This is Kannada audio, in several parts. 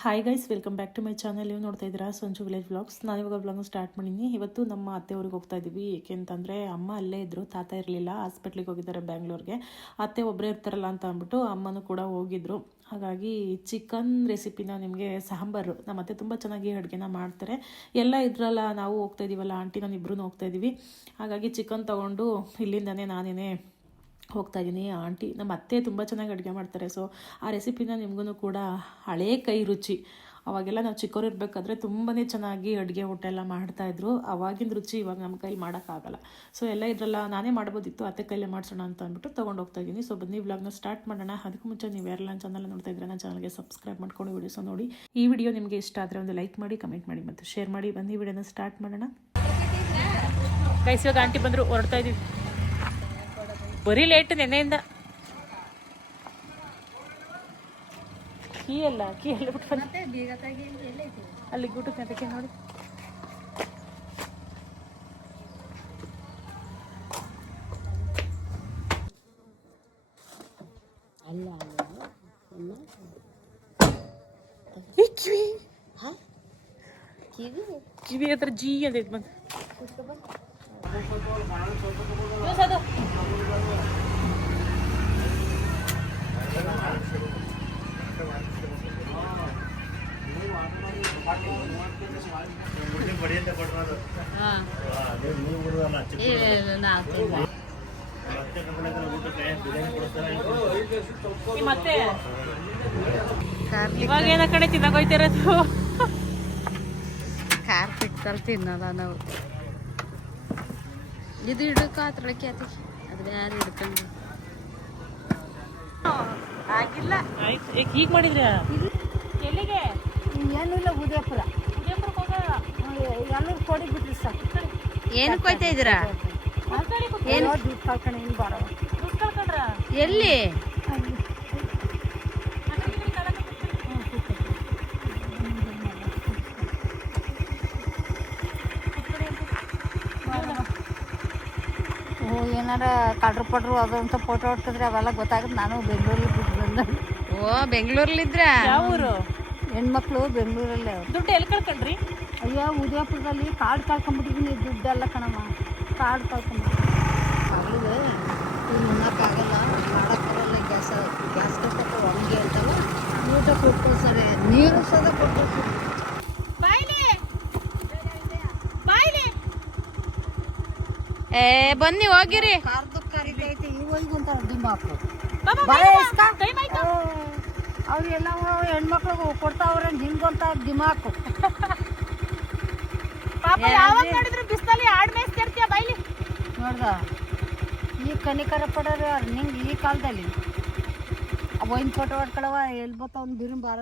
Hi guys welcome back to my channel ನೀವು ನೋಡ್ತಾ ಇದ್ದೀರಾ ಸಂಜು ವಿಲೇಜ್ ಬ್ಲಾಗ್ಸ್ ನಾನು ಇವಾಗ ಬ್ಲಾಗ್ ಸ್ಟಾರ್ಟ್ ಮಾಡಿದ್ದೀನಿ ಇವತ್ತು ನಮ್ಮ ಅತ್ತೆ ಊರಿಗೆ ಹೋಗ್ತಾ ಇದ್ದೀವಿ ಏಕೆಂತಂದರೆ ಅಮ್ಮ ಅಲ್ಲೇ ಇದ್ದರು ತಾತ ಇರಲಿಲ್ಲ ಹಾಸ್ಪಿಟ್ಲಿಗೆ ಹೋಗಿದ್ದಾರೆ ಬ್ಯಾಂಗ್ಳೂರ್ಗೆ ಅತ್ತೆ ಒಬ್ಬರೇ ಇರ್ತಾರಲ್ಲ ಅಂತ ಅಂದ್ಬಿಟ್ಟು ಅಮ್ಮನೂ ಕೂಡ ಹೋಗಿದ್ರು. ಹಾಗಾಗಿ ಚಿಕನ್ ರೆಸಿಪಿನ ನಿಮಗೆ ಸಾಂಬಾರು. ನಮ್ಮ ಅತ್ತೆ ತುಂಬ ಚೆನ್ನಾಗಿ ಅಡುಗೆನ ಮಾಡ್ತಾರೆ. ಎಲ್ಲ ಇದ್ರಲ್ಲ ನಾವು ಹೋಗ್ತಾ ಇದ್ದೀವಲ್ಲ ಆಂಟಿ ನಾನು ಇಬ್ಬರೂ ಹೋಗ್ತಾ ಇದ್ದೀವಿ ಹಾಗಾಗಿ ಚಿಕನ್ ತೊಗೊಂಡು ಇಲ್ಲಿಂದನೇ ನಾನೇನೇ ಹೋಗ್ತಾ ಇದ್ದೀನಿ ಆಂಟಿ, ನಮ್ಮ ಅತ್ತೆ ತುಂಬ ಚೆನ್ನಾಗಿ ಅಡುಗೆ ಮಾಡ್ತಾರೆ. ಸೊ ಆ ರೆಸಿಪಿನ ನಿಮಗೂ ಕೂಡ ಹಳೇ ಕೈ ರುಚಿ. ಅವಾಗೆಲ್ಲ ನಾವು ಚಿಕ್ಕವ್ರು ಇರಬೇಕಾದ್ರೆ ತುಂಬಾ ಚೆನ್ನಾಗಿ ಅಡುಗೆ ಊಟ ಎಲ್ಲ ಮಾಡ್ತಾಯಿದ್ರು ಅವಾಗಿನ ರುಚಿ ಇವಾಗ ನಮ್ಮ ಕೈಲಿ ಮಾಡೋಕ್ಕಾಗಲ್ಲ ಸೊ ಎಲ್ಲ ಇದ್ರಲ್ಲ ನಾನೇ ಮಾಡ್ಬೋದಿತ್ತು. ಅತ್ತೆ ಕೈಲೇ ಮಾಡಿಸೋಣ ಅಂತ ಅಂದ್ಬಿಟ್ಟು ತೊಗೊಂಡು ಹೋಗ್ತಾ ಇದ್ದೀನಿ ಸೊ ಬನ್ನಿ ವ್ಲಾಗ್ನ ಸ್ಟಾರ್ಟ್ ಮಾಡೋಣ. ಅದಕ್ಕೆ ಮುಂಚೆ ನೀವು ಯಾರೆಲ್ಲ ನನ್ನ ಚಾನಲ್ ನೋಡ್ತಾ ಇದ್ರೆ ನನ್ನ ಚಾನಲ್ಗೆ ಸಬ್ಸ್ಕ್ರೈಬ್ ಮಾಡ್ಕೊಂಡು ವಿಡಿಯೋಸ್ ನೋಡಿ. ಈ ವಿಡಿಯೋ ನಿಮಗೆ ಇಷ್ಟ ಆದರೆ ಒಂದು ಲೈಕ್ ಮಾಡಿ ಕಮೆಂಟ್ ಮಾಡಿ ಮತ್ತು ಶೇರ್ ಮಾಡಿ. ಬನ್ನಿ ವಿಡಿಯೋನ ಸ್ಟಾರ್ಟ್ ಮಾಡೋಣ. ಕೈಸಿವಾಗ ಆಂಟಿ ಬಂದರು, ಹೊರಡ್ತಾ ಇದ್ದೀವಿ ಬರೀ ಲೇಟ್ ನೆನೆಯಿಂದ ಕೀ ಅಲ್ಲ ಕೀ ಎಲ್ಲ ಬಿಟ್ಟು ಬಂದೆ. ಅಲ್ಲಿ ಗುಟಕ್ಕೆ ಅದಕ್ಕೆ ನೋಡಿ ಏ, ಕಿವಿ ಕಿವಿ ಹತ್ರ ಜೀ ಅಂತ ಇದು ಬಂದು ಇವಾಗ ಏನ ಕಡೆ ತಿನ್ನಕ್ ಹೋಯ್ತಿರೋದು ಕಾರ್ಪೆಟ್ ಕಲ್ ತಿನ್ನಲ್ಲ ನಾವು. ಇದು ಇಡಕ್ಕ ಅದ್ರೊಳಗೆ ಆತಿ ಹಿಡ್ಕೊಂಡು? ಆಗಿಲ್ಲ. ಆಯ್ತು ಈಗ ಹೀಗೆ ಮಾಡಿದ್ರ? ಎಲ್ಲಿಗೆ? ಇಲ್ಲ ಉದಯಪುರ. ಉದಯಪುರಕ್ಕೆ ಎಲ್ಲರೂ ಕೊಡಿ ಬಿಟ್ರಿ ಸಾಕು. ಏನಕ್ಕೆ ಹೋಯ್ತಾ ಇದ್ದೀರಾ? ಏನು? ದುಡ್ಡು ಕಳ್ಕೊಂಡು ಹಿಂಗೆ ಬರೋ. ದುಡ್ಡು ಕಳ್ಕೊಂಡ್ರ ಎಲ್ಲಿ ಓ ಏನಾರ ಕಡ್ರು ಪಡ್ರು ಅದು ಅಂತ ಫೋಟೋ ಹೊಡ್ತಿದ್ರೆ ಅವೆಲ್ಲ ಗೊತ್ತಾಗುತ್ತೆ. ನಾನು ಬೆಂಗಳೂರಲ್ಲಿ ಬಿಟ್ಟು ಬಂದ. ಓ ಬೆಂಗಳೂರಲ್ಲಿದ್ರ? ಯಾವ ಊರು? ಹೆಣ್ಮಕ್ಳು ಬೆಂಗಳೂರಲ್ಲೇ ಅವ್ರು. ದುಡ್ಡು ಎಲ್ಲಿ ಕಳ್ಕೊಂಡ್ರಿ? ಅಯ್ಯೋ ಉದಯಪುರದಲ್ಲಿ ಕಾರ್ಡ್ ಕಳ್ಕೊಂಬಿಟ್ಟಿದ್ದೀನಿ ದುಡ್ಡೆಲ್ಲ ಕಣಮ್ಮ. ಕಾರ್ಡ್ ಕಳ್ಕೊಂಡ್ಬಿಟ್ಟು ಉಣ್ಣಕ್ಕಾಗಲ್ಲ ಬರಲ್ಲ ಗ್ಯಾಸ್ ಗ್ಯಾಸ್ ಕಟ್ಟಕ್ಕೆ ಹಂಗೆ ಅಂತಲ್ಲ. ಊಟ ಕೊಟ್ಟು ಸರಿ ನೀರು ಸದ ಕೊಟ್ಟು ಏ ಬನ್ನಿ ಹೋಗಿರಿ. ಕಾರ್ದು ಕರಿತೈತೆ ಇವಾಗ ಒಂಥರ ದಿಮಾಕು ಟೈಮ್ ಅವ್ರು ಎಲ್ಲ ಹೆಣ್ಮಕ್ಳಿಗೆ ಕೊಡ್ತಾವ್ರೆ ಹಿಂಗಂತ ದಿಮಾಕು. ಪಾಪ ಯಾವಾಗ ನೋಡಿದ್ರು ಬಿಸಿಲಲ್ಲಿ ಆಡ್ ಮೇಯ್ಸ್ತಿರ್ತೀಯ ಬೈಲಿ? ನೋಡ್ದ ಈ ಕನಿಕರ ಪಡೋರು ನಿಂಗೆ ಈ ಕಾಲದಲ್ಲಿ. ಒಂದ್ ಫೋಟೋ ಹೊಡ್ಕೊಳವ ಎಲ್ಲಿ ಬರ್ತಾವ್ ಬಿರುಂ ಬಾರ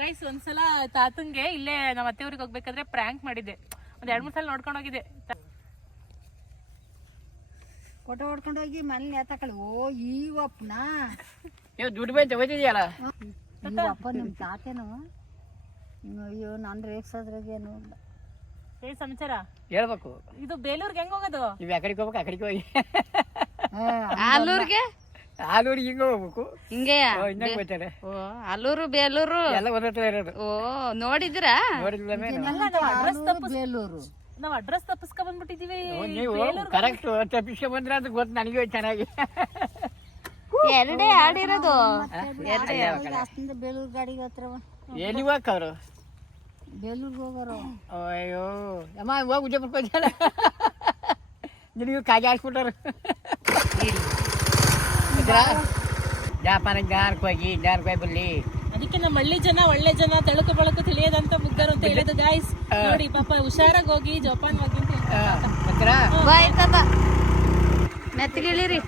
ಗೈಸ್ ಒಂದ್ಸಲ ತಾತಂಗೆ ಇಲ್ಲೇ ನಮ್ಮ ಅತ್ತೆ ಊರಿಗೆ ಹೋಗ್ಬೇಕಾದ್ರೆ ಪ್ರ್ಯಾಂಕ್ ಮಾಡಿದ್ದೆ. ಒಂದ್ ಎರಡ್ ಮೂರ್ ಸಲ ನೋಡ್ಕೊಂಡು ಹೋಗಿದ್ದೆ. ಫೋಟೋ ಹೊಡ್ಕೊಂಡು ಹೋಗಿ ಮನೇಲಿ ಎತ್ತಕಳಿ ಓ ಈ ಒಪ್ಪನ ಏ ದುಡ್ಡು ಬೈ ಈ ಅಪ್ಪ ನಿಮ್ಮ ತಾತೇನು? ಅಯ್ಯೋ ನಾನು ರೇಗ್ಸೋದ್ರಾಗೇನು ಇಲ್ಲ ಏ ಸಮಾಚಾರ? ಹೇಳ್ಬೇಕು. ಇದು ಬೇಲೂರ್ಗೆ ಹೆಂಗ್ ಹೋಗೋದು? ನೀವು ಆ ಕಡೆಗೆ ಹೋಗ್ಬೇಕು ಆ ಕಡೆಗೆ ಹೋಗಿ ಆಲೂರ್ಗೆ? ಆಲೂರಿಗೆ ಹಿಂಗೆ ಹೋಗ್ಬೇಕು. ಹಿಂಗೆ? ಇನ್ನೊಂದು ಬರ್ತಾರೆ ಓ ಆಲೂರು ಬೇಲೂರು? ಎಲ್ಲ ಒಂದ್ ಹತ್ರ ಇರೋದು. ಓ ನೋಡಿದ್ರಾ ನೋಡಿದ್ಲ ಮೇಲೆ ಆಲೂರು, ಬೇಲೂರು. ನಾವ್ ಅಡ್ರೆಸ್ ತಪ್ಪಿಸ್ಕೊ ಬಂದ್ಬಿಟ್ಟಿದೀವಿ. ನೀವು ಕರೆಕ್ಟ್ ತಪ್ಪಿಸ್ಕೊ ಬಂದ್ರೆ ಅದು ಗೊತ್ತು ನನಗೆ ಚೆನ್ನಾಗಿ. ಎರಡೇ ಆಡಿರೋದು ಅಷ್ಟಿಂದ ಬೇಲೂರು ಗಾಡಿಗೆ ಹತ್ರ ಎಲ್ಲಿ ಹೋಗಕ್ ಅವರು ಬೇಲೂರಿಗೆ ಹೋಗೋರು. ಅಯ್ಯೋ ಅಮ್ಮ ಹೋಗಿ ಉದ್ಯಪಕ್ಕೆ ಹೋಗ್ಯಾರ ನಿನಗೆ ಕಾಗೆ ಹಾಕ್ಬಿಟ್ಟಾರ ಜಾಪಾನ ಜಾರ್ಕೋಗಿ ಹೋಗಿ ಬಿಲ್ಲಿ ಅದಕ್ಕೆ ನಮ್ಮ ಹಳ್ಳಿ ಜನ ಒಳ್ಳೆ ಜನ ತಳುಕು ಬಳಕು ತಿಳಿಯದಂತ ಮುಗ್ಗರು ಅಂತ ಹೇಳಿದ್ರು ಗಾಯ್ಸ್ ನೋಡಿ ಪಾಪ ಹುಷಾರಾಗಿ ಹೋಗಿ ಜೋಪಾನ್ ಹೋಗಿ ಅಂತ ಮೆತ್ತಗಿಳಿರಿ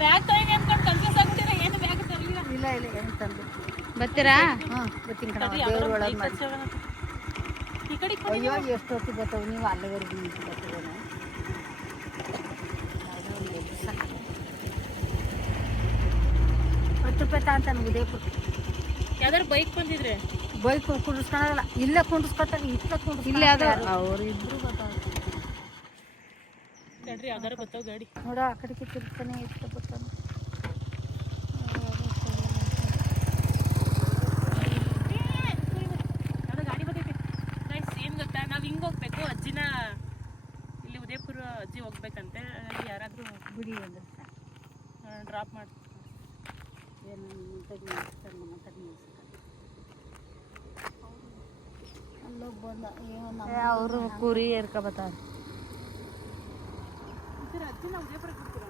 ಬ್ಯಾಗ್ ತಗೊಂಡಿ ಅನ್ಕೊಂಡು ಕನ್ಫ್ಯೂಸ್ ಆಗ್ಬಿಟ್ಟಿರ? ಏನು ಬ್ಯಾಗ್ ತರಲಿಲ್ಲ? ಇಲ್ಲ ಇಲ್ಲ ಏನು ತಂದು. ಬರ್ತೀರಾ? ಹಾಂ ಗೊತ್ತಿನ ಕಣ ಈ ಈ ಕಡೆ ಅಯ್ಯೋ ಎಷ್ಟೊತ್ತಿಗೆ ಬರ್ತಾವೆ? ನೀವು ಅಲ್ಲಿವರೆಗೂ ನಿಂತು ಬರ್ತವೆ. ಹತ್ತು ರೂಪಾಯಿ ತಗೊಂತಾನೆ ಉದಯಪುರ ಯಾವ್ದಾದ್ರು ಬೈಕ್ ಬಂದಿದ್ರೆ. ಬೈಕ್ ಕುಂಡಿಸ್ಕೊಳಲ್ಲ ಇಲ್ಲೇ ಕುಂಡಿಸ್ಕೊತಾರೆ ಇಲ್ಲೇ ಕುಂಡಿಸ್ ಇಲ್ಲೇ ಅದು ಅವ್ರು ಇಬ್ರು ಗೊತ್ತಾಗ್ತದೆ ಗಡ್ರಿ ಬರ್ತಾವ ಗಾಡಿ. ನೋಡ ಆ ಕಡೆಗೆ ತಿರ್ತಾನೆ ಇಷ್ಟ ಬರ್ತಾನೆ ಯಾವ್ದೋ ಗಾಡಿ ಬರ್ತೈತಿ ಗೈಸ್ ಏನ್ ಗೊತ್ತಾ ನಾವ್ ಹಿಂಗ್ ಹೋಗ್ಬೇಕು ಅಜ್ಜಿನ ಇಲ್ಲಿ ಉದಯಪುರ ಅಜ್ಜಿ ಹೋಗ್ಬೇಕಂತೆ ಯಾರಾದರೂ ಬಿಡಿ ಅಂದ್ರೆ ಡ್ರಾಪ್ ಮಾಡಿ ಏನು ಮುಂತಾಗಿ ನಮ್ಮ. ಅಲ್ಲೋಗ್ ಬಂದ ಅವರು ಕುರಿ ಎರ್ಕೊಬತ್ತಾರ ಅಜ್ಜಿನ ಉದಯಪುರಕ್ಕೆ ಬಿಡ್ತೀರಾ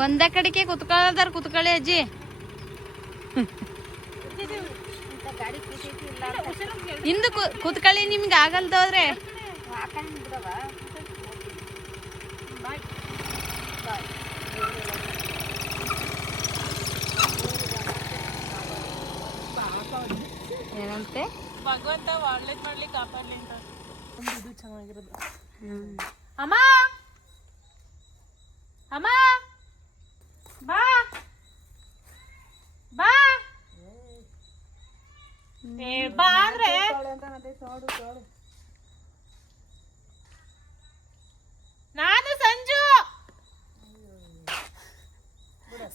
ಒಂದೇ ಕಡೆಗೆ ಕುತ್ಕೊಳ್ಳೋದಾರ ಕುತ್ಕೊಳ್ಳಿ ಅಜ್ಜಿ ಗಾಡಿ ಕೂತೈತಿ ಹಿಂದೆ ಕುತ್ಕೊಳ್ಳಿ ನಿಮ್ಗೆ ಆಗಲ್ದವ್ರೆ ಏನಂತೆ? ಭಗವಂತ ಒಳ್ಳೇದ್ ಮಾಡ್ಲಿ ಕಾಪಾಡ್ಲಿ ಅಂತ ಇದು ಚೆನ್ನಾಗಿರೋದು. ಅಮ್ಮ! ಅಮ್ಮ! ಬಾ! ಬಾ! ಬಾ ಅಂದ್ರೆ ನಾನು ಸಂಜು.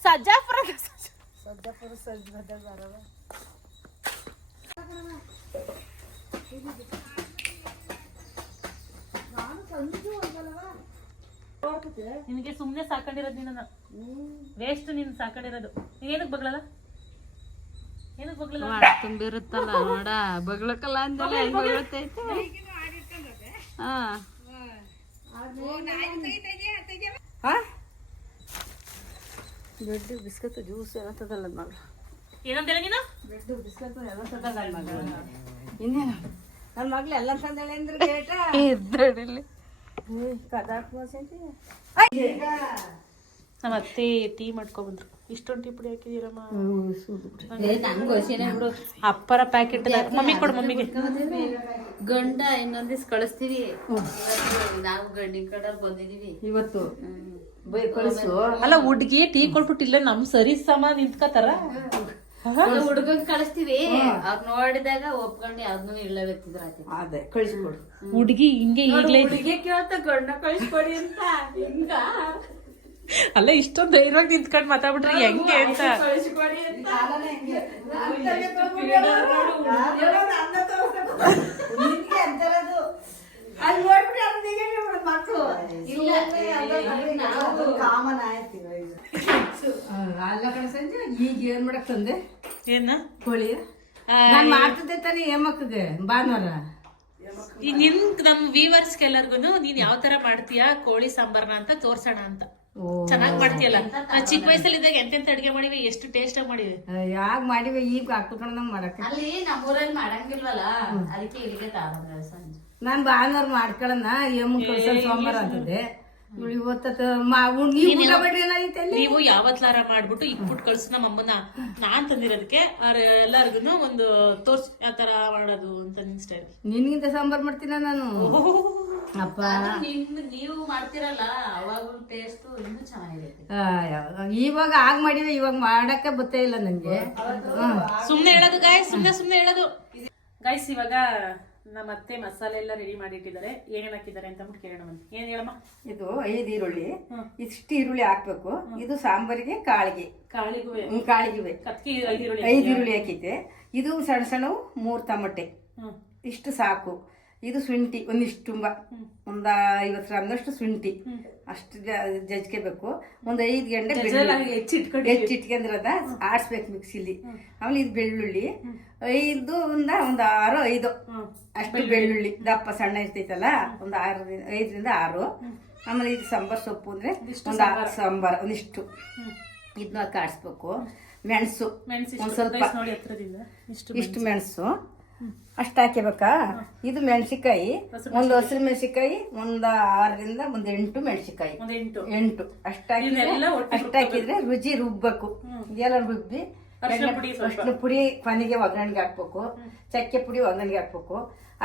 ಸಜ್ಜಾಪುರ ನಿನಗೆ ಸುಮ್ಮನೆ ಸಾಕೊಂಡಿರೋದು ನಿನ್ನ ವೇಸ್ಟ್ ನೀನು ಸಾಕೊಂಡಿರೋದು. ಏನಕ್ಕೆ ಬಗ್ಲಲ್ಲ? ತುಂಬಿರುತ್ತಲ್ಲ ನೋಡ ಬಗ್ಲಕ್ಕಲ್ಲ ಅಂದಲ್ಲ ಹೆಂಗ್ ಬಗ್ಲತ್ತೈತೆ ಹಾ. ಬ್ರೆಡ್ ಬಿಸ್ಕತ್ ಜ್ಯೂಸ್ ಎಲ್ಲ ತದಲ್ಲ ಮಗಳು. ಏನಂತೇಳ ನೀನು? ಬ್ರೆಡ್ ಬಿಸ್ಕತ್ ಎಲ್ಲ ತದಲ್ಲ ಮಗಳು. ಇನ್ನೇನು? ನನ್ನ ಮಗಳು ಎಲ್ಲ ತಂದಳೆ ಅಂದ್ರೆ ಗೇಟ ಇದ್ದಡಿಲಿ ಕದಾಕ್ ಮಸೈತಿ. ನಮ್ಮ ಅತ್ತೆ ಟೀ ಮಾಡ್ಕೊಬಂದ್ರು ಇಷ್ಟೊಂದು ಟೀ ಪುಡಿ ಹಾಕಿದೀರಮ್ಮಿಡು ಅಪ್ಪರ ಪ್ಯಾಕೆಟ್ ಮಮ್ಮಿ ಕೊಡು ಮಮ್ಮಿಗೆ. ಗಂಡ ಇನ್ನೊಂದಿಸ್ ದಿವ್ಸ ಕಳಿಸ್ತೀವಿ. ನಾವು ಗಂಡಿನ ಕಡೆ ಬಂದಿದೀವಿ. ಇವತ್ತು? ಬೈ ಕಳಿಸು. ಅಲ್ಲ ಹುಡ್ಗಿ ಟೀ ಕೊಟ್ಬಿಟ್ಟು ಇಲ್ಲೇ ನಮ್ ಸರಿ ಸಮ ನಿಂತ್ಕತಾರ? ಹುಡ್ಗ ಕಳಿಸ್ತೀವಿ. ಅವ್ರ ನೋಡಿದಾಗ ಒಪ್ಕೊಂಡು ಯಾವ್ದು ಅದೇ ಕಳಿಸ್ಕೊಡು. ಹುಡ್ಗಿ ಹಿಂಗೆ ಈಗ್ಲೇ ಕೇಳ್ತಾ ಗಂಡ ಕಳಿಸ್ಕೊಡಿ ಅಂತ. ಹಿಂಗ. ಅಲ್ಲ ಇಷ್ಟೊಂದು ಧೈರ್ಯವಾಗಿ ನಿಂತ್ಕೊಂಡ್ ಮಾತಾಡ್ಬಿಟ್ರಿ ಹೆಂಗೆ ಅಂತ. ಅಲ್ಲ ಕಣ ಸಂಜೆ ಈಗ ಏನ್ ಮಾಡಕ್ ತಂದೆ? ಏನ? ಕೋಳಿ? ನಾನ್ ಮಾಡ್ತಿದ್ದೆ ತಾನೇ ಏಮಕ್ಕಗೆ ಭಾನುವಾರ. ನಿನ್ ನಮ್ ವೀವರ್ಸ್ ಎಲ್ಲರಿಗೂ ನೀನ್ ಯಾವ ತರ ಮಾಡ್ತೀಯಾ? ಕೋಳಿ ಸಾಂಬಾರ್ನ ಅಂತ ತೋರ್ಸೋಣ ಅಂತ. ಚೆನ್ನಾಗ್ ಮಾಡ್ತೀಯಲ್ಲ? ನಾ ಚಿಕ್ಕ ವಯಸ್ಸಲ್ಲಿದ್ದಾಗ ಎಂತೆಂತ ಅಡಿಗೆ ಮಾಡಿವಿ? ಎಷ್ಟು ಟೇಸ್ಟ್ ಆಗಿ ಮಾಡಿವಿ? ಯಾಕ ಮಾಡಿವೆ? ಈಗ ಹಾಕ್ಕೊಂಡ್ ಮಾಡಕ್ಕೆ. ಅಲ್ಲಿ ನಮ್ಮೂರಲ್ಲಿ ಮಾಡಂಗಿಲ್ವಲ್ಲ? ಅದಕ್ಕೆ ಇಲ್ಲಿಗೆ ತಾರ ಸಂಜೆ. ನಾನ್ ಭಾನುವಾರ ಮಾಡ್ಕೊಳನ ಎಮ್ಮು ಕಳ್ಸಲ್ ಸೋಮವಾರ ಅಂತಂದೆ. ನೀವ್ ಯಾವತ್ಲಾರ ಮಾಡ್ಬಿಟ್ಟು ಇಟ್ಬಿಟ್ಟು ಕಳ್ಸು ನಮ್ಮ ಅಮ್ಮನ. ನಾನ್ ತಂದಿರೋದಕ್ಕೆ ಅವ್ರ ಎಲ್ಲರಿಗೂ ಒಂದು ತೋರ್ಸ್ ಯಾವ ತರ ಮಾಡೋದು ಅಂತ ನಿನ್ ಸ್ಟೈಲ್ ನಿನ್ಗಿಂತ ಸಾಂಬಾರ್ ಮಾಡ್ತೀನ ನಾನು? ಅಪ್ಪ. ನೀವು ಮಾಡ್ತಿರಲ್ಲ ಅವಾಗ ಟೇಸ್ಟ್ ಇನ್ನೂ ಚೆನ್ನಾಗಿರುತ್ತೆ. ಇವಾಗ ಆಗ ಮಾಡಿವೆ ಇವಾಗ ಮಾಡಕ್ಕೆ ಬತ್ತೇ ಇಲ್ಲ ನಂಗೆ. ಸುಮ್ನೆ ಹೇಳೋದು ಗಾಯ್ ಸುಮ್ನೆ ಸುಮ್ನೆ ಹೇಳೋದು. ಗಾಯ್ಸ್ ಇವಾಗ ನಮ್ಮ ಅತ್ತೆ ಮಸಾಲೆ ಎಲ್ಲ ರೆಡಿ ಮಾಡಿಟ್ಟಿದ್ದಾರೆ. ಏನೇನು ಹಾಕಿದ್ದಾರೆ ಅಂತ ಅಂದ್ಬಿಟ್ಟು ಕೇಳೋಣ ಬನ್ನಿ. ಏನ್ ಹೇಳಮ್ಮ? ಇದು ಐದು ಈರುಳ್ಳಿ. ಇಷ್ಟು ಈರುಳ್ಳಿ ಹಾಕ್ಬೇಕು. ಇದು ಸಾಂಬಾರಿಗೆ ಕಾಳಿಗೆ. ಕಾಳಿಗೆ ಹ್ಮ್, ಕಾಳಿಗೆ ಕತ್ಕಿ ಐದು ಈರುಳ್ಳಿ. ಐದು ಈರುಳ್ಳಿ ಹಾಕಿದ್ದೆ. ಇದು ಸಣ್ಣ ಸಣ್ಣವು ಮೂರು ತಮಟೆ. ಇಷ್ಟು ಸಾಕು. ಇದು ಶುಂಠಿ ಒಂದಿಷ್ಟು ತುಂಬ. ಒಂದ ಐವತ್ತು ಗ್ರಾಮ್ನಷ್ಟು ಶುಂಠಿ. ಅಷ್ಟು ಜಜ್ಕೋಬೇಕು ಒಂದು ಐದು ಗಂಟೆ ಹೆಚ್ಚಿಟ್ಕೊಂಡಿರೋದ ಹೆಚ್ಚಿಟ್ಕೊಂಡು ಹೆಚ್ಚಿಟ್ಕೊಂಡ್ರದ ಆಡಿಸ್ಬೇಕು ಮಿಕ್ಸಿಲಿ. ಆಮೇಲೆ ಇದು ಬೆಳ್ಳುಳ್ಳಿ. ಐದು ಒಂದ ಒಂದು ಆರು ಐದು. ಅಷ್ಟು ಬೆಳ್ಳುಳ್ಳಿ. ದಪ್ಪ ಸಣ್ಣ ಇರ್ತೈತಲ್ಲ ಒಂದು ಆರು ಐದರಿಂದ ಆರು. ಆಮೇಲೆ ಇದು ಸಾಂಬಾರ್ ಸೊಪ್ಪು ಅಂದ್ರೆ ಒಂದು ಆರು ಸಾಂಬಾರ್. ಒಂದಿಷ್ಟು. ಇದನ್ನ ಕಾಡಿಸ್ಬೇಕು ಮೆಣಸು. ಒಂದ್ ಸ್ವಲ್ಪ ಇಷ್ಟು ಮೆಣಸು. ಅಷ್ಟು ಹಾಕಿಬೇಕಾ ಇದು ಮೆಣಸಿಕಾಯಿ ಒಂದು ಹಸಿರು ಮೆಣಸಿಕಾಯಿ ಒಂದು ಆರರಿಂದ ಒಂದು ಎಂಟು ಮೆಣಸಿಕಾಯಿ ಎಂಟು. ಅಷ್ಟಾಕಿದ್ರೆ ರುಜಿ ಒಟ್ಟಿಗೆ ಅಷ್ಟು ರುಚಿ ರುಬ್ಬೇಕು. ಇದೆಲ್ಲ ರುಬ್ಬಿ ಅರಿಶಿನ ಪುಡಿ ಕೊನೆಗೆ ಒಗ್ಗರಣೆಗೆ ಹಾಕ್ಬೇಕು. ಚಕ್ಕೆ ಪುಡಿ ಒಗ್ಗರಣೆಗೆ ಹಾಕ್ಬೇಕು.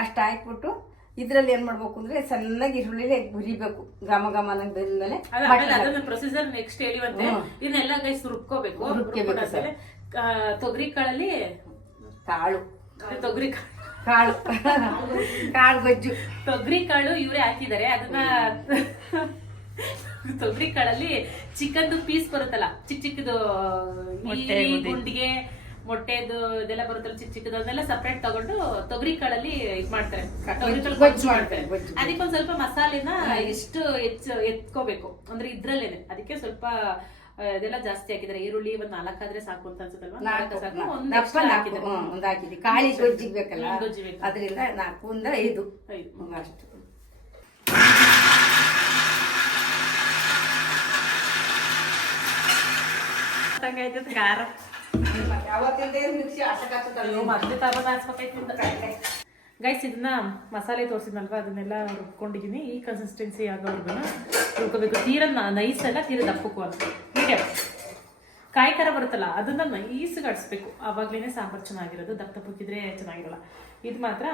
ಅಷ್ಟು ಹಾಕ್ಬಿಟ್ಟು ಇದ್ರಲ್ಲಿ ಏನ್ ಮಾಡ್ಬೇಕು ಅಂದ್ರೆ ಸಣ್ಣಗೆ ಈರುಳ್ಳಿ ಹುರಿಬೇಕು. ಗಮ ಘಮ ಅನ್ನಂಗ್ ಬೆಂದ್ಮೇಲೆ ಪ್ರೊಸೀಜರ್ ನೆಕ್ಸ್ಟ್ ಹೇಳಿವಂತೆ ಇದನ್ನೆಲ್ಲ ಗೈಸ್ ರುಬ್ಕೋಬೇಕು. ತೊಗರಿ ಕಾಳಲ್ಲಿ ಕಾಳು. ತೊಗರಿ ಕಾಳು. ಕಾಳು. ಗೊಜ್ಜು. ತೊಗರಿ ಕಾಳು ಇವರೇ ಹಾಕಿದ್ದಾರೆ. ಅದನ್ನ ತೊಗರಿ ಕಾಳಲ್ಲಿ ಚಿಕನ್ದು ಪೀಸ್ ಬರುತ್ತಲ್ಲ ಚಿಕ್ಕ ಚಿಕ್ಕದು ಗುಂಡಿಗೆ ಮೊಟ್ಟೆದು ಇದೆಲ್ಲ ಬರುತ್ತಲ್ಲ ಚಿಕ್ಕ ಚಿಕ್ಕದು ಅದನ್ನೆಲ್ಲ ಸಪ್ರೇಟ್ ತಗೊಂಡು ತೊಗರಿ ಕಾಳಲ್ಲಿ ಇದು ಮಾಡ್ತಾರೆ. ಗೊಜ್ಜು ಮಾಡ್ತಾರೆ ಅದಕ್ಕೆ ಅದಕ್ಕೊಂದ್ ಸ್ವಲ್ಪ ಮಸಾಲೆನ ಎಷ್ಟು ಹೆಚ್ಚು ಎತ್ಕೋಬೇಕು ಅಂದ್ರೆ ಇದ್ರಲ್ಲೇನೆ. ಅದಕ್ಕೆ ಸ್ವಲ್ಪ ಆ, ಇದೆಲ್ಲ ಜಾಸ್ತಿ ಹಾಕಿದ್ರೆ ಈರುಳ್ಳಿ ಒಂದ್ ನಾಲ್ಕಾದ್ರೆ ಸಾಕು ಅಂತ ಅನ್ಸುತ್ತಲ್ವಾ? ನಾಲ್ಕು ನಾಲ್ಕು. ಸಾಕು. ಒಂದ್ ದಪ್ಪ extra ನಾಲ್ಕು. ಹಾಕಿದ್ದಾರೆ. ಹ್ಮ್, ಒಂದ್ ಹಾಕಿದ್ವಿ ಕಾಳಿ ಗೊಜ್ಜಿಗೆ ಬೇಕಲ್ಲ? ಹ್ಮ್, ಗೊಜ್ಜಿಗೆ ಬೇಕು. ಅದರಿಂದ ನಾಲ್ಕು ಒಂದ ಐದು. ಐದು. ಹ್ಮ್, ಅಷ್ಟು. ಹಂಗಾಯ್ತದೆ ಖಾರ. ಗೈಸ್ ಇದನ್ನ ಮಸಾಲೆ ತೋರಿಸಿದ್ನಲ್ವ? ಅದನ್ನೆಲ್ಲ ರುಬ್ಕೊಂಡಿದ್ದೀನಿ ಈ ಕನ್ಸಿಸ್ಟೆನ್ಸಿ ಆಗೋವರೆಗೂ ರುಬ್ಕೋಬೇಕು. ತೀರ ನೈಸ್ ಅಲ್ಲ ತೀರ ದಪ್ಪಕ್ಕೂ ಅಂತ ಮೀಡಿಯಂ ಕಾಯಿ ಖಾರ ಬರುತ್ತಲ್ಲ ಅದನ್ನ ನೈಸ್ ಕಟ್ಸ್ಬೇಕು ಆವಾಗ್ಲೇನೆ ಸಾಂಬಾರ್ ಚೆನ್ನಾಗಿರೋದು ದಪ್ಪ ದಪ್ಪಕ್ಕಿದ್ರೆ ಚೆನ್ನಾಗಿರಲ್ಲ. ಇದು ಮಾತ್ರ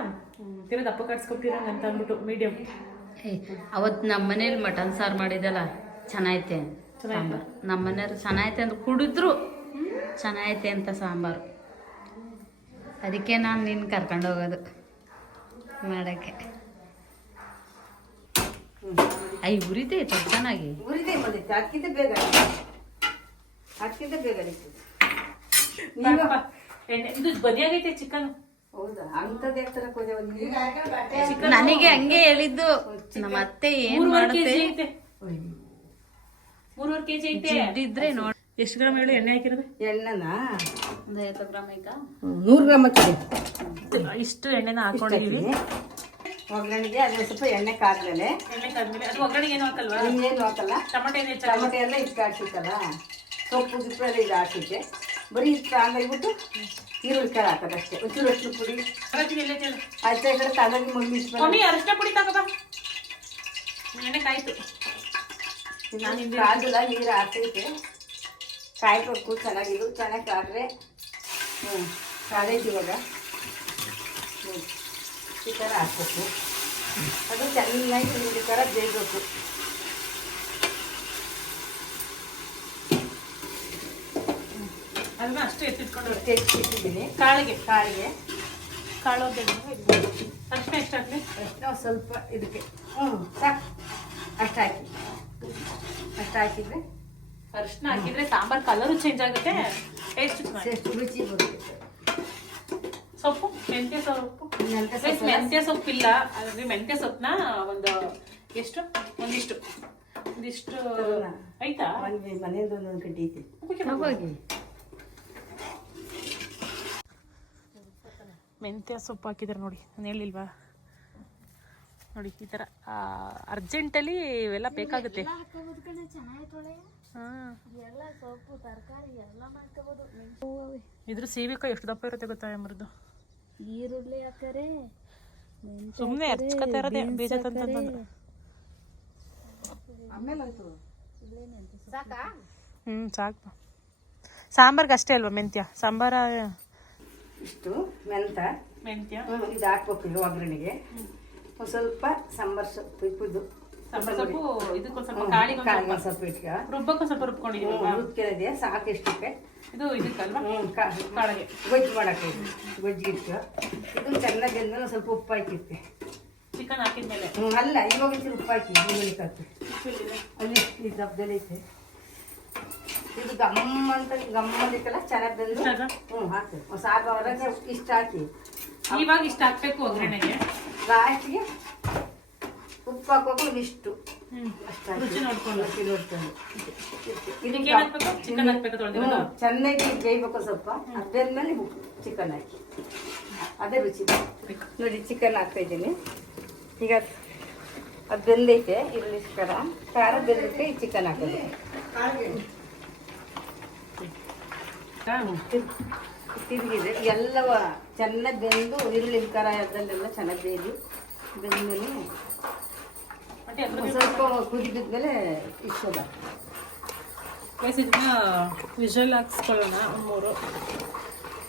ತೀರ ದಪ್ಪ ಕಟ್ಸ್ಕೊಟ್ಟಿರಂಗ ಅಂತ ಅಂದ್ಬಿಟ್ಟು ಮೀಡಿಯಂ ಅವತ್ತು ನಮ್ಮ ಮನೇಲಿ ಮಟನ್ ಸಾರು ಮಾಡಿದಲ್ಲ ಚೆನ್ನಾಗೈತೆ ಸಾಂಬಾರು. ನಮ್ಮ ಮನೆಯವ್ರು ಚೆನ್ನಾಗೈತೆ ಅಂತ ಕುಡಿದ್ರು ಚೆನ್ನಾಗೈತೆ ಅಂತ ಸಾಂಬಾರು. ಅದಕ್ಕೆ ನಾನು ನಿನ್ನ ಕರ್ಕೊಂಡು ಹೋಗೋದು. ಮಾಡೋಕ್ಕೆ. ಐ ಉರಿದೆ ಚೆನ್ನಾಗಿ. ಉರಿದೆ ಬಂದಿತ್ತು ಅದಕ್ಕಿಂತ ಬೇಗ ಅದಕ್ಕಿಂತ ಬೇಗ ಇದು ಬದಿಯಾಗೈತೆ ಚಿಕನ್. ನನಗೆ ಹಂಗೆ. ಹೇಳಿದ್ದು. ನಮ್ಮ ಅತ್ತೆ ಏನ್ ಮೂರುವರೆ ಮಾಡುತ್ತೆ? ಕೆಜಿ ಐತೆ. ಮೂರುವರೆ ಕೆಜಿ ಐತೆ. ಇದ್ರೆ ನೋಡಿ ಎಷ್ಟು ಗ್ರಾಮ್ ಹೇಳಿ ಎಣ್ಣೆ ಹಾಕಿರೋದು? ಎಣ್ಣೆನಾ? ಒಂದು ಐವತ್ತು ಗ್ರಾಮ್ ಐತಾ? ನೂರು ಗ್ರಾಮ್ ಹಾಕಿದೆ. ಇಷ್ಟು ಎಣ್ಣೆನ ಹಾಕೊಂಡಿದೀವಿ. ಒಗ್ಗರಣೆಗೆ ಅದು ಸ್ವಲ್ಪ ಎಣ್ಣೆ ಕಾದ್ಮೇಲೆ. ಎಣ್ಣೆ ಕಾದ್ಮೇಲೆ. ಅದು ಒಗ್ಗರಣೆಗೆ ಏನು ಹಾಕಲ್ವಾ? ಇನ್ನೇನು ಹಾಕಲ್ಲ. ಟೊಮೆಟೊ ಏನು ಟಮಟೆ ಟೊಮೆಟೊ ಎಲ್ಲ ಇಟ್ಟು ಹಾಕಿತ್ತಲ್ಲ ಸೊಪ್ಪು ಗಿಪ್ಪು ಎಲ್ಲ ಇದು ಹಾಕಿದ್ದೆ ಬರೀ ಇಷ್ಟು ಆಗಿಬಿಟ್ಟು ಈರುಳ್ಳಿ ಕಾಳು ಹಾಕೋದಷ್ಟೇ ಒಂಚೂರು ಅಷ್ಟು ಪುಡಿ. ಅಷ್ಟೇ. ಆಯ್ತಾ ಈ ಕಡೆ ತಗೊಂಡು ಮಮ್ಮಿ ಮಮ್ಮಿ ಅರಿಶಿನ ಪುಡಿ ತಗೋಬ ಎಣ್ಣೆ ಕಾಯ್ತು. ಕಾದಿಲ್ಲ ನೀರು ಹಾಕೈತೆ. ಕಾಯ್ಬೇಕು ಚೆನ್ನಾಗಿದು ಚೆನ್ನಾಗಿ ಕಾದ್ರೆ. ಹ್ಞೂ ಕಾದೈತಿ ಇವಾಗ. ಈ ಥರ ಹಾಕ್ಬೇಕು. ಅದು ಚೆನ್ನಾಗಿ ಈ ಥರ ಬೇಯಬೇಕು. ಅದನ್ನ ಅಷ್ಟು ಎತ್ತಿಟ್ಕೊಂಡು ಎತ್ತಿಟ್ಟಿದ್ದೀನಿ ಕಾಳಿಗೆ. ಕಾಳಿಗೆ. ಕಾಳು ಅಂತ ಎಷ್ಟಾಗಲಿ ನಾವು ಸ್ವಲ್ಪ ಇದಕ್ಕೆ. ಹ್ಞೂ ಸಾಕು ಅಷ್ಟು ಹಾಕಿ. ಅಷ್ಟು ಹಾಕಿದ್ರೆ? ಅರ್ಶಿನ ಹಾಕಿದ್ರೆ ಸಾಂಬಾರ್ ಕಲರು ಚೇಂಜ್ ಆಗುತ್ತೆ. ಟೇಸ್ಟ್ ರುಚಿ ಬರುತ್ತೆ. ಸೊಪ್ಪು? ಮೆಂತ್ಯ ಸೊಪ್ಪು? ಮೆಂತ್ಯ ಸೊಪ್ಪು ಮೆಂತ್ಯ ಸೊಪ್ಪಿಲ್ಲ ಅದ್ರಲ್ಲಿ ಮೆಂತ್ಯ ಸೊಪ್ಪನ್ನ ಒಂದು ಎಷ್ಟು? ಒಂದಿಷ್ಟು. ಒಂದಿಷ್ಟು ಆಯ್ತಾ? ಒಂದು ಮನೆಯಿಂದ ಒಂದೊಂದು ಗಡ್ಡೆ ಐತಿ. ಮೆಂತ್ಯ ಸೊಪ್ಪು ಹಾಕಿದ್ರೆ ನೋಡಿ. ನಾನು ಹೇಳಿಲ್ವಾ? ನೋಡಿ ಈ ಥರ ಅರ್ಜೆಂಟಲ್ಲಿ ಇವೆಲ್ಲ ಬೇಕಾಗುತ್ತೆ. ಹಾಂ. ಇದ್ರ ಸೀಬೇಕಾ ಎಷ್ಟು ದಪ್ಪ ಇರುತ್ತೆ ಗೊತ್ತಾ ಈರುಳ್ಳಿ ಹಾಕರೆ ಸುಮ್ಮನೆ ಹರ್ಚ್ಕೊತಾ ಇರೋದೇ ಬೀಜ ತಂತಂದ್ರೆ ಆಮೇಲೆ ಆಯ್ತು ಹ್ಞೂ ಸಾಕು? ಸಾಂಬಾರ್ಗೆ ಅಷ್ಟೇ ಅಲ್ವಾ ಮೆಂತ್ಯ? ಸಾಂಬಾರ ಇಷ್ಟು ಮೆಂತ. ಮೆಂತ್ಯ? ಇದು ಹಾಕ್ಬೇಕು ಒಗ್ಗರಣೆಗೆ ಒಂದು ಸ್ವಲ್ಪ ಸಾಂಬಾರ್ ಸೊಪ್ಪು ಇಪ್ಪುದು. ಸೊಪ್ಪು ಇದಕ್ಕೊಂದು ಸ್ವಲ್ಪ ಕಾಳಿಗೆ ಕಾಳಿಗೆ ಸ್ವಲ್ಪ ಇಟ್ಕ ರುಬ್ಬಕ್ಕೂ ಸ್ವಲ್ಪ ರುಬ್ಕೊಂಡಿದ್ದೀವಿ ರುಬ್ಕಿರೋದೆ ಸಾಕು ಇಷ್ಟಕ್ಕೆ ಇದು ಇದಕ್ಕಲ್ವಾ? ಕಾಳಿಗೆ. ಗೊಜ್ಜು ಮಾಡಕ್ಕೆ ಗೊಜ್ಜಿಗೆ ಇಟ್ಟು. ಇದು ಚೆನ್ನಾಗಿ ಅಂದ್ರೆ ಸ್ವಲ್ಪ ಉಪ್ಪು ಹಾಕಿರ್ತೆ. ಚಿಕನ್ ಹಾಕಿದ್ಮೇಲೆ? ಹ್ಞೂ ಅಲ್ಲ ಇವಾಗ ಒಂಚೂರು ಉಪ್ಪು ಹಾಕಿ ಈರುಳ್ಳಿ ಅಲ್ಲಿ ಈ ದಬ್ಬದಲ್ಲಿ ಐತೆ. ಇದು ಗಮ್ಮ ಅಂತ ಗಮ್ಮ ಅಂದಿತ್ತಲ್ಲ ಚೆನ್ನಾಗಿ ಬಂದು? ಹ್ಞೂ ಹಾಕಿ. ಅವರ ಇಷ್ಟ ಹಾಕಿ. ಇವಾಗ ಇಷ್ಟ ಹಾಕ್ಬೇಕು ಒಗ್ಗರಣೆಗೆ. ಲಾಸ್ಟ್ಗೆ ಉಪ್ಪು ಹಾಕೋಕೆ ಒಂದಿಷ್ಟು. ಹ್ಮ್. ಅಷ್ಟು ಹಾಕಿ. ರುಚಿ ನೋಡ್ಕೊಂಡು ರುಚಿ ನೋಡ್ಕೊಂಡು. ಇದಕ್ಕೆ ಏನ್ ಹಾಕ್ಬೇಕು? ಚಿಕನ್ ಹಾಕ್ಬೇಕು ತೊಳೆದಿರೋದು? ಹ್ಮ್, ಚೆನ್ನಾಗಿ ಬೇಯ್ಬೇಕು ಸ್ವಲ್ಪ. ಅದಾದ್ಮೇಲೆ ಚಿಕನ್ ಹಾಕಿ. ಅದೇ ರುಚಿ. ನೋಡಿ ಚಿಕನ್ ಹಾಕ್ತಾ ಇದ್ದೀನಿ. ಈಗ ಅದು ಬೆಂದೈತೆ ಇಲ್ಲಿ ಖಾರ. ಖಾರ ಬೆಂದೈತೆ ಈ ಚಿಕನ್ ಹಾಕೋದು. ತಿರುಗಿದೆ ಎಲ್ಲವ ಚೆನ್ನಾಗಿ ಬೆಂದು ಈರುಳ್ಳಿ ಖಾರ ಅದಲ್ಲೆಲ್ಲ ಚೆನ್ನಾಗಿ ಬೇಯ್ದು ಬೆಂದ್ಮೇಲೆ ಸ್ವಲ್ಪ ಮೇಲೆ ಇಷ್ಟದ ಇದನ್ನ ವಿಜಲ್ ಹಾಕ್ಸ್ಕೊಳ್ಳೋಣ ಒಂದು ಮೂರು.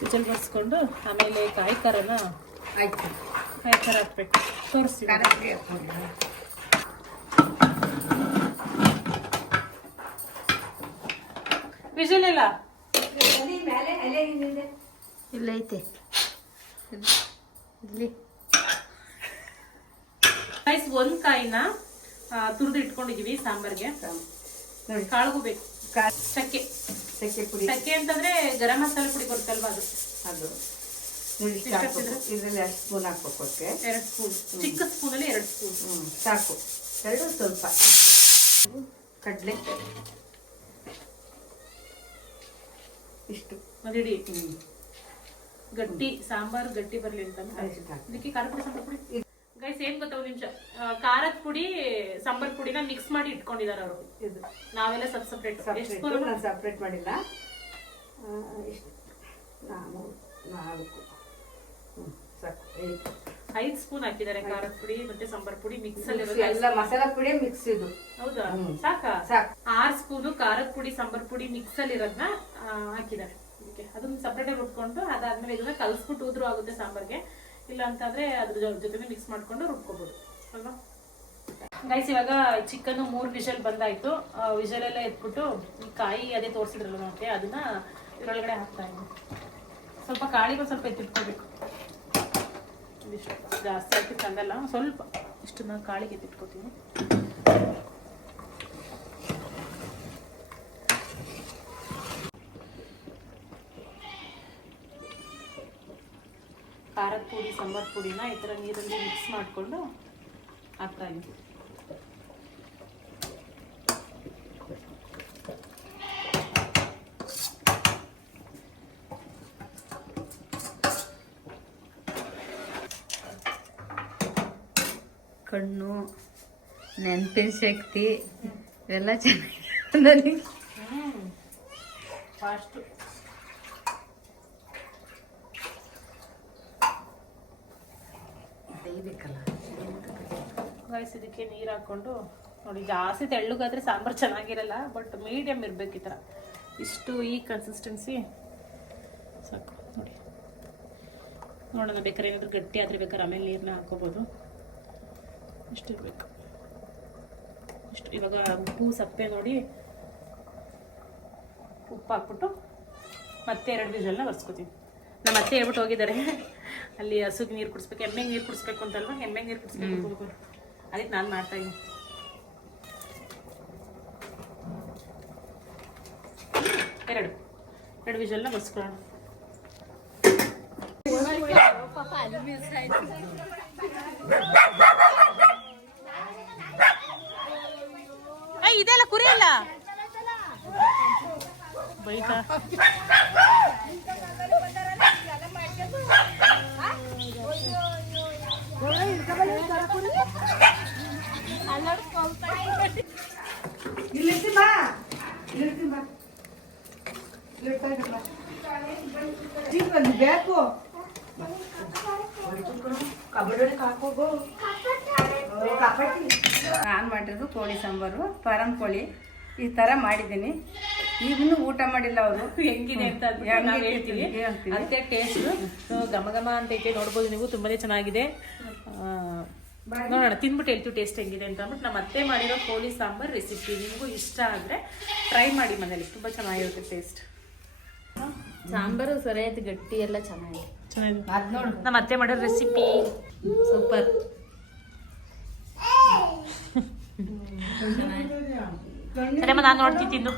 ವಿಜಲ್ ಬರ್ಸ್ಕೊಂಡು ಆಮೇಲೆ ಕಾಯಿ ಖಾರನ ಆಯ್ತು. ಕಾಯಿ ಖಾರ ಹಾಕ್ಬೇಕು. ತೋರಿಸಿ ವಿಜಲ್ ಇಲ್ಲ? ಇಲ್ಲ ಐತೆ. ಇಲ್ಲಿ. ಒಂದ್ ಕಾಯಿನ? ತುರಿದು ಇಟ್ಕೊಂಡಿದೀವಿ ಸಾಂಬಾರ್ಗೆ. ಕಾಳು ಬೇಕು. ಚಕ್ಕೆ ಚಕ್ಕೆ ಪುಡಿ. ಚಕ್ಕೆ ಅಂತಂದ್ರೆ ಗರಂ ಮಸಾಲೆ ಪುಡಿ ಬರುತ್ತಲ್ವಾ ಅದು? ಅದು. ನೋಡಿ ಇದರಲ್ಲಿ ಎರಡು ಸ್ಪೂನ್ ಹಾಕ್ಬೇಕು ಅದಕ್ಕೆ ಎರಡು ಸ್ಪೂನ್. ಚಿಕ್ಕ ಸ್ಪೂನಲ್ಲಿ ಎರಡು ಸ್ಪೂನ್. ಹ್ಞೂ ಸಾಕು ಎರಡು ಸ್ವಲ್ಪ. ಕಡಲೆ. ಇಷ್ಟು. ಮದಿಡಿ ಗಟ್ಟಿ ಸಾಂಬಾರ್ ಗಟ್ಟಿ ಬರ್ಲಿ ಅಂತ. ಇದಕ್ಕೆ ಖಾರದ ಪುಡಿ ಸಾಂಬಾರ್ ಪುಡಿ ಗೈಸ್ ಏನ್ ಗೊತ್ತಾ ಒಂದ್ ನಿಮಿಷ. ಖಾರದ ಪುಡಿ ಸಾಂಬಾರ್ ಪುಡಿನ ಮಿಕ್ಸ್ ಮಾಡಿ ಇಟ್ಕೊಂಡಿದಾರ ಅವರು. ಇದು ನಾವೆಲ್ಲ ಸಬ್ ಸಪ್ರೇಟ್ ನಾನು ಸಪ್ರೇಟ್ ಮಾಡಿಲ್ಲ. ನಾನು ನಾಲ್ಕು. ಐದು. ಸ್ಪೂನ್ ಹಾಕಿದ್ದಾರೆ ಖಾರದ ಪುಡಿ ಮತ್ತೆ ಸಾಂಬಾರ್ ಪುಡಿ ಮಿಕ್ಸ್ ಅಲ್ಲಿ ಎಲ್ಲ ಮಸಾಲಾ ಪುಡಿ ಮಿಕ್ಸ್ ಇದು. ಹೌದಾ? ಸಾಕ ಸಾಕಾ? ಸಾಕು. ಆರ್ ಸ್ಪೂನು ಖಾರದ ಪುಡಿ ಸಾಂಬಾರ್ ಪುಡಿ ಮಿಕ್ಸ್ ಅಲ್ಲಿ ಇರೋದನ್ನ ಹಾಕಿದ್ದಾರೆ. ಅದನ್ನ ಸಪ್ರೇಟ್ ಆಗಿ ಉಟ್ಕೊಂಡು ಅದಾದ್ಮೇಲೆ ಇದನ್ನ ಕಲ್ಸ್ಬಿಟ್ಟು ಉದ್ರು ಆಗುತ್ತೆ ಸಾಂಬಾರ್ಗೆ. ಇಲ್ಲ ಅಂತಂದ್ರೆ ಅದ್ರ ಜೊತೆಗೆ ಮಿಕ್ಸ್ ಮಾಡ್ಕೊಂಡು ರುಬ್ಕೋಬಹುದು ಅಲ್ವಾ? ಗೈಸ್ ಇವಾಗ ಚಿಕನ್ ಮೂರ್ ವಿಷಲ್ ಬಂದಾಯ್ತು. ಎಲ್ಲ ಎತ್ಬಿಟ್ಟು ಈ ಕಾಯಿ ಅದೇ ತೋರಿಸಿದ್ರಲ್ಲ ನಮಗೆ, ಅದನ್ನ ಇದ್ರೊಳಗಡೆ ಹಾಕ್ತಾ ಇದ್ದೀನಿ ಸ್ವಲ್ಪ ಕಾಳಿಗೂ ಸ್ವಲ್ಪ ಎತ್ತಿಟ್ಕೋಬೇಕು. ಜಾಸ್ತಿ ಹಾಕಿ ತಂದಲ್ಲ ಸ್ವಲ್ಪ ಇಷ್ಟು ನಾನು ಕಾಳಿಗೆ ಎತ್ತಿಟ್ಕೋತೀನಿ. ಖಾರದ ಪುಡಿ ಸಾಂಬಾರ್ ಪುಡಿನ ಈ ಥರ ನೀರಲ್ಲಿ ಮಿಕ್ಸ್ ಮಾಡಿಕೊಂಡು ಹಾಕ್ತಾ ಇದ್ದೀನಿ ಕಣ್ಣು ನೆನಪಿನ ಶಕ್ತಿ ಇವೆಲ್ಲ ಚೆನ್ನಾಗಿ ನನಗೆ. ಹ್ಞೂ ಫಾಸ್ಟು ಗೈಸ್ ಇದಕ್ಕೆ ನೀರು ಹಾಕ್ಕೊಂಡು ನೋಡಿ ಜಾಸ್ತಿ ತೆಳ್ಳಗಾದ್ರೆ ಸಾಂಬಾರು ಚೆನ್ನಾಗಿರಲ್ಲ ಬಟ್ ಮೀಡಿಯಮ್ ಇರ್ಬೇಕು ಈ ಥರ ಇಷ್ಟು ಈ ಕನ್ಸಿಸ್ಟೆನ್ಸಿ ಸಾಕು ನೋಡಿ. ನೋಡೋಣ ಬೇಕಾದ್ರೆ ಏನಾದರೂ ಗಟ್ಟಿ ಆದರೆ ಬೇಕಾದ್ರೆ ಆಮೇಲೆ ನೀರನ್ನ ಹಾಕೋಬೋದು. ಇಷ್ಟು ಇರಬೇಕು. ಇಷ್ಟು ಇವಾಗ ಉಪ್ಪು ಸಪ್ಪೆ ನೋಡಿ. ಉಪ್ಪು ಹಾಕ್ಬಿಟ್ಟು ಮತ್ತೆ ಎರಡು ವಿಷಲ್ನ ಒರೆಸ್ಕೋತೀವಿ ನಮ್ಮ ಅತ್ತೆ ಹೇಳ್ಬಿಟ್ಟು ಹೋಗಿದ್ದಾರೆ. ಅಲ್ಲಿ ಹಸುಗೆ ನೀರು ಕುಡಿಸ್ಬೇಕು ಎಮ್ಮೆಗೆ ನೀರು ಕುಡಿಸ್ಬೇಕು ಅಂತಲ್ವಾ? ಎಮ್ಮೆಗೆ ನೀರು ಕುಡಿಸ್ಬೇಕು ಅದಕ್ಕೆ ನಾನು ಮಾಡ್ತಾ ಇದ್ದೀನಿ ಎರಡು. ಎರಡು ವಿಷಲ್ನ ಬಸ್ಕೊಳ್ಳೋಣ ಇದೆಲ್ಲ ಕುರಿಯಲ್ಲ ಬೈತಾ ಇಲ್ಲಿರ್ತೀನಿ ಬಾ ಇಲ್ಲಿರ್ತೀನಿ ಬಾ ಇಲ್ಲಿರ್ತಾ ಇದ್ದೀನಿ ಬಾ ಟೀಮ್ ಬಂದು ಬೇಕು ಕಬಡ್ಡಿ ಹಾಕೋಗು ನಾನು ಮಾಡಿರೋದು ಕೋಳಿ ಸಾಂಬಾರು ಈ ಥರ ಮಾಡಿದ್ದೀನಿ. ಇವನು ಊಟ ಮಾಡಿಲ್ಲ ಅವರು. ಹೆಂಗಿದೆ ಅಂತ ನಾವು ಹೇಳ್ತೀವಿ. ಹೇಳ್ತೀವಿ. ಟೇಸ್ಟ್ ಘಮ ಘಮ ಅಂತ ಐತೆ ನೋಡ್ಬೋದು ನೀವು ತುಂಬಾನೇ ಚೆನ್ನಾಗಿದೆ. ನೋಡೋಣ ತಿನ್ಬಿಟ್ಟು ಹೇಳ್ತೀವಿ ಟೇಸ್ಟ್ ಹೆಂಗಿದೆ ಅಂತ ಅಂದ್ಬಿಟ್ಟು ನಮ್ಮ ಅತ್ತೆ ಮಾಡಿರೋ ಕೋಳಿ ಸಾಂಬಾರ್ ರೆಸಿಪಿ ನಿಮಗೂ ಇಷ್ಟ ಆದರೆ ಟ್ರೈ ಮಾಡಿ ಮನೇಲಿ. ತುಂಬಾ ಚೆನ್ನಾಗಿರುತ್ತೆ ಟೇಸ್ಟ್ ಸಾಂಬಾರು ಸರಿಯಾದ ಗಟ್ಟಿ ಎಲ್ಲ ಚೆನ್ನಾಗಿದೆ. ಚೆನ್ನಾಗಿದೆ. ನೋಡು. ನಮ್ಮ ಅತ್ತೆ ಮಾಡಿರೋ ರೆಸಿಪಿ ಸೂಪರ್. ಸರಿಯಮ್ಮ ನಾನು ನೋಡ್ತೀನಿ ತಿಂದು.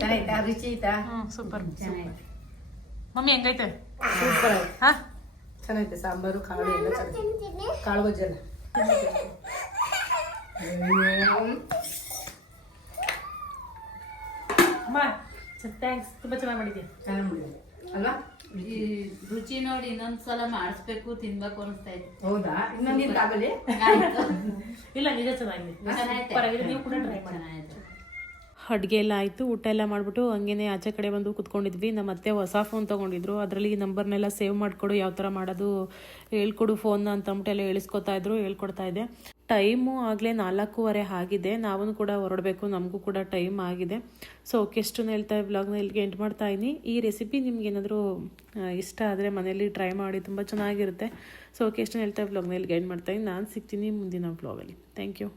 ಚೆನ್ನಾಯ್ತಾ ರುಚಿ ಐತಾ? ಹ್ಞೂ ಸೂಪರ್. ಚೆನ್ನಾಗಿದೆ ಮಮ್ಮಿ ಹೆಂಗೈತೆ? ಸೂಪರ್ ಆಯ್ತು ಹಾಂ? ಚೆನ್ನಾಗಿದೆ ಸಾಂಬಾರು ಕಾಳು ಎಲ್ಲ ಚೆನ್ನಾಗಿದೆ ಕಾಳು ಗೊಜ್ಜೆಲ್ಲ ಅಮ್ಮ ಥ್ಯಾಂಕ್ಸ್ ತುಂಬ ಚೆನ್ನಾಗಿ ಮಾಡಿದ್ದೀನಿ ಚೆನ್ನಾಗಿ ಮಾಡಿದೆ ಅಲ್ವಾ? ಈ ರುಚಿ ನೋಡಿ ಇನ್ನೊಂದ್ಸಲ ಮಾಡಿಸ್ಬೇಕು ತಿನ್ಬೇಕು ಅನಿಸ್ತಾ ಇತ್ತು ಹೌದಾ? ಇನ್ನೊಂದು ಆಗಲಿ. ಇಲ್ಲ ನಿಜ ಚೆನ್ನಾಗಿದೆ Super ಆಗಿದೆ. ನೀವು ಕೂಡ ಟ್ರೈ ಮಾಡಿ. ಚೆನ್ನಾಗಿದೆ ಅಡುಗೆ ಎಲ್ಲ ಆಯಿತು ಊಟ ಎಲ್ಲ ಮಾಡಿಬಿಟ್ಟು ಹಂಗೇನೆ ಆಚೆ ಕಡೆ ಬಂದು ಕುತ್ಕೊಂಡಿದ್ವಿ. ನಮ್ಮ ಅತ್ತೆ ಹೊಸ ಫೋನ್ ತೊಗೊಂಡಿದ್ರು. ಅದರಲ್ಲಿ ನಂಬರ್ನೆಲ್ಲ ಸೇವ್ ಮಾಡಿಕೊಡು ಯಾವ ಥರ ಮಾಡೋದು ಹೇಳ್ಕೊಡು ಫೋನ್ನ ಅಂತ ಅಂದ್ಬಿಟ್ಟು ಎಲ್ಲ ಹೇಳಿಸ್ಕೊತಾ ಇದ್ರು ಹೇಳ್ಕೊಡ್ತಾ ಇದ್ದೆ. ಟೈಮು ಆಗಲೇ ನಾಲ್ಕೂವರೆ ಆಗಿದೆ. ನಾವೂ ಕೂಡ ಹೊರಡಬೇಕು. ನಮಗೂ ಕೂಡ ಟೈಮ್ ಆಗಿದೆ. ಸೊ ಓಕೆ ಹೇಳ್ತಾ ವ್ಲಾಗ್ನ ಇಲ್ಲಿಗೆ ಎಂಟ್ ಮಾಡ್ತಾ ಇದ್ದೀನಿ. ಈ ರೆಸಿಪಿ ನಿಮ್ಗೆ ಏನಾದರೂ ಇಷ್ಟ ಆದರೆ ಮನೇಲಿ ಟ್ರೈ ಮಾಡಿ ತುಂಬ ಚೆನ್ನಾಗಿರುತ್ತೆ. ಸೊ ಓಕೆ ಹೇಳ್ತಾ ವ್ಲಾಗ್ನ ಇಲ್ಲಿಗೆ ಎಂಟ್ ಮಾಡ್ತಾ ಇದ್ದೀನಿ. ನಾನು ಸಿಗ್ತೀನಿ ಮುಂದಿನ ವ್ಲಾಗಲ್ಲಿ ಥ್ಯಾಂಕ್ ಯು